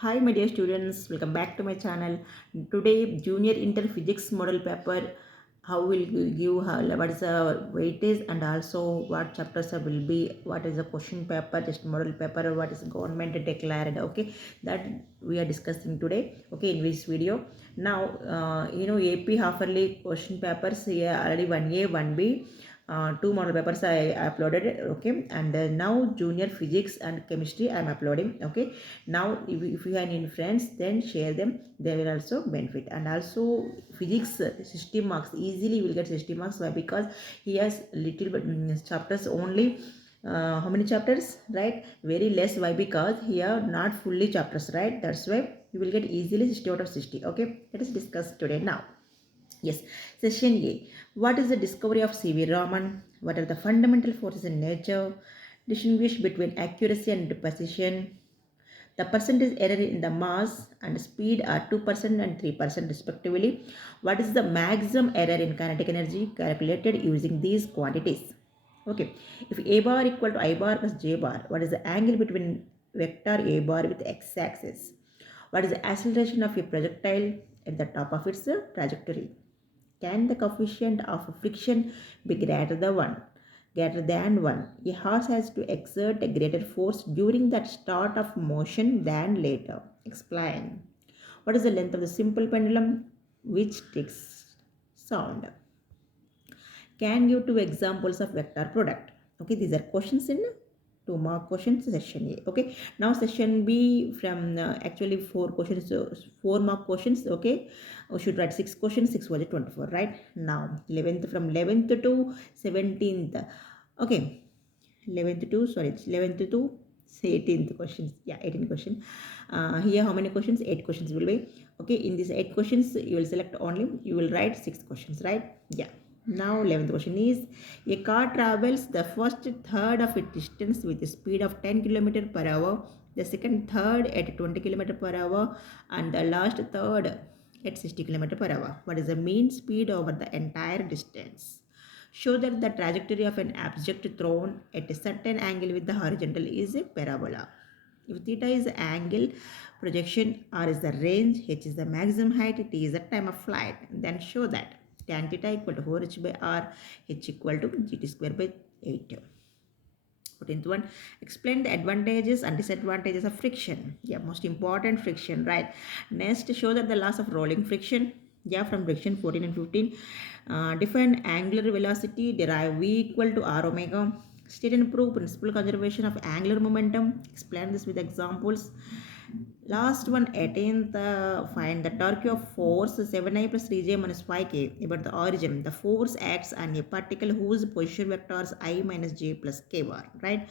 Hi, my dear students, welcome back to my channel. Today, Junior Inter Physics Model Paper. How will you give what is the weightage and also what chapters will be, what is the question paper, just model paper, what is government declared. Okay, that we are discussing today. Okay, in this video. Now, AP half-yearly question papers here already 1A, 1B. Two model papers I uploaded, okay, and now junior physics and chemistry I am uploading, okay. Now if you have any friends, then share them, they will also benefit. And also physics 60 marks, easily you will get 60 marks. Why? Because he has little bit chapters only. How many chapters, right? Very less. Why? Because here not fully chapters, right? That's why you will get easily 60 out of 60. Okay, let us discuss today now. Yes, session A. What is the discovery of C.V. Raman? What are the fundamental forces in nature? Distinguish between accuracy and precision. The percentage error in the mass and speed are 2% and 3% respectively. What is the maximum error in kinetic energy calculated using these quantities? Okay, if A bar equal to I bar plus J bar, what is the angle between vector A bar with x axis? What is the acceleration of a projectile at the top of its trajectory? Can the coefficient of friction be greater than 1? Greater than 1. A horse has to exert a greater force during the start of motion than later. Explain. What is the length of the simple pendulum which takes sound? Can give two examples of vector product. Okay, these are questions in 2 mark questions session A. Okay, now session B from actually 4 questions, 4 mark questions. Okay, we should write 6 questions, 6 was 24, right? Now 11th, from 11th to 17th. Okay, 11th to, sorry, 11th to 18th questions. Yeah, 18 questions. Here how many questions? 8 questions will be. Okay, in these 8 questions you will select only, you will write 6 questions, right? Yeah. Now 11th question is, a car travels the first third of its distance with a speed of 10 km per hour, the second third at 20 km per hour, and the last third at 60 km per hour. What is the mean speed over the entire distance? Show that the trajectory of an object thrown at a certain angle with the horizontal is a parabola. If theta is the angle projection, r is the range, h is the maximum height, t is the time of flight, then show that tan theta equal to 4h by r, h equal to gt square by 8. 14th one, explain the advantages and disadvantages of friction. Yeah, most important, friction, right? Next, show that the loss of rolling friction. Yeah, from friction 14 and 15. Define angular velocity, derive v equal to r omega. State and prove principal conservation of angular momentum. Explain this with examples. Last one, 18th, find the torque of force 7i plus 3j minus 5k about the origin. The force acts on a particle whose position vectors I minus j plus k bar, right?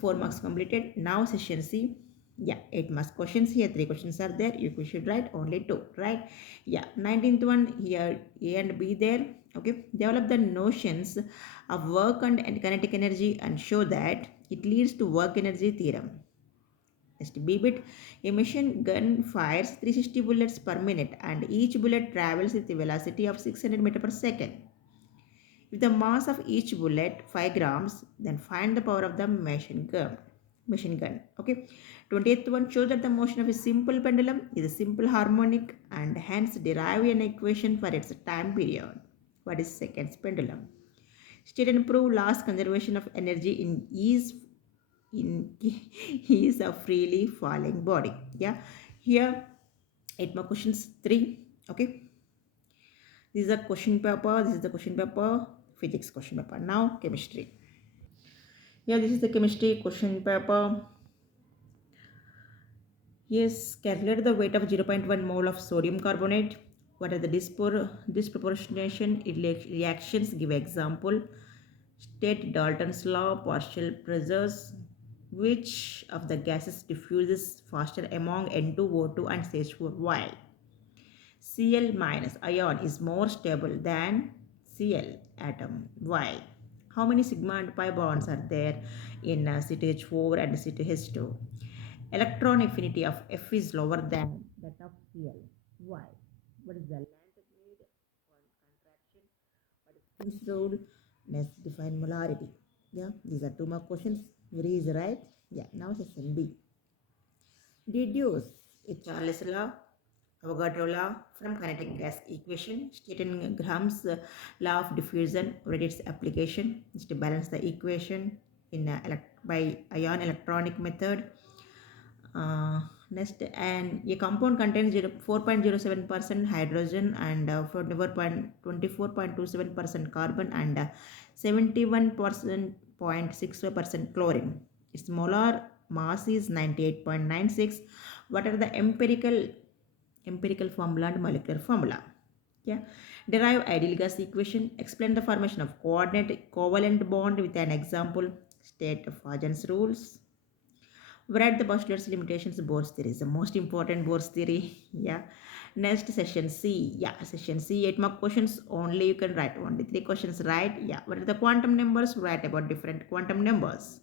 4 marks completed. Now session C. Yeah, 8 marks questions here. 3 questions are there. You should write only 2, right? Yeah, 19th one, here A and B there. Okay, develop the notions of work and kinetic energy and show that it leads to work energy theorem. Next, B-bit, a machine gun fires 360 bullets per minute and each bullet travels with a velocity of 600 meters per second. If the mass of each bullet 5 grams, then find the power of the machine gun. Okay. 20th one, show that the motion of a simple pendulum is a simple harmonic and hence derive an equation for its time period. What is seconds pendulum? State and prove last conservation of energy in he is a freely falling body. Yeah, here 8 more questions, 3. Okay, this is a question paper, this is the question paper, physics question paper. Now chemistry. Yeah, this is the chemistry question paper. Yes, calculate the weight of 0.1 mole of sodium carbonate. What are the disproportionation reactions? Give example. State Dalton's law, partial pressures. Which of the gases diffuses faster among N2O2 and CH4? While Cl minus ion is more stable than Cl atom. Why? How many sigma and pi bonds are there in CH4 and CH2? Electron affinity of F is lower than that of Cl. Why? What is the length need for contraction? What is Finn's rule? Let's define molarity. Yeah, these are 2 more questions. Very easy, right? Yeah, now session B. Deduce Charles law, Avogadro law from kinetic gas equation, Staten Graham's law of diffusion, read its application is to balance the equation in by ion electronic method. Next, and a compound contains 4.07% hydrogen and 24.27% carbon and 71.65% chlorine. Its molar mass is 98.96. What are the empirical formula and molecular formula? Yeah. Derive ideal gas equation. Explain the formation of coordinate covalent bond with an example. State of Huygens rules. Write the postulates, limitations, Bohr's theory is the most important. Bohr's theory. Yeah. Next session C. Yeah, session C. 8 mark questions only. You can write only 3 questions. Right? Yeah. What are the quantum numbers? Write about different quantum numbers.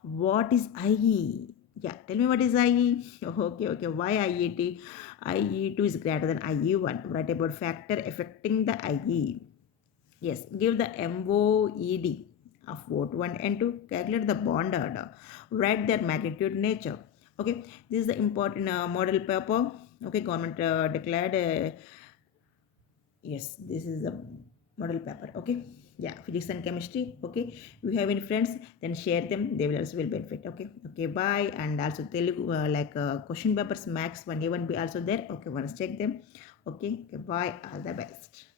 What is IE? Yeah, tell me what is IE. Okay. Why IE2? IE2 is greater than IE1. Write about factor affecting the IE. Yes, give the MOED of both 1 and 2. Calculate the bond order. Write their magnitude nature. Okay, this is the important model paper. Okay, government declared. Yes, this is the model paper. Okay, yeah, physics and chemistry. Okay, if you have any friends, then share them. They will also will benefit. Okay, bye. And also Telugu question papers max 1A 1B also there. Okay, once check them. Okay, bye. All the best.